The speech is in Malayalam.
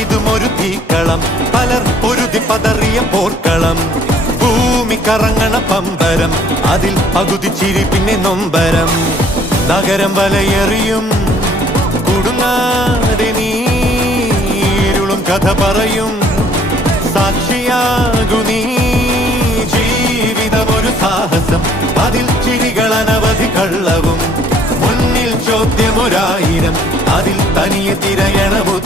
ഇതുമൊരു തീക്കളം, പലർ പൊരുതി പതറിയ പോർക്കളം. ഭൂമി കറങ്ങണ പമ്പരം, അതിൽ പകുതി ചിരി പിന്നെ നൊമ്പരം. നഗരം വലയെറിയും കുടുങ്ങാതെ നീരുളും കഥ പറയും. സാക്ഷിയാകു നീ, ജീവിതമൊരു സാഹസം, അതിൽ ചിരികൾ അനവധി കള്ളവും. മുന്നിൽ ചോദ്യമൊരായിരം, അതിൽ തനിയെ തിരയണവും.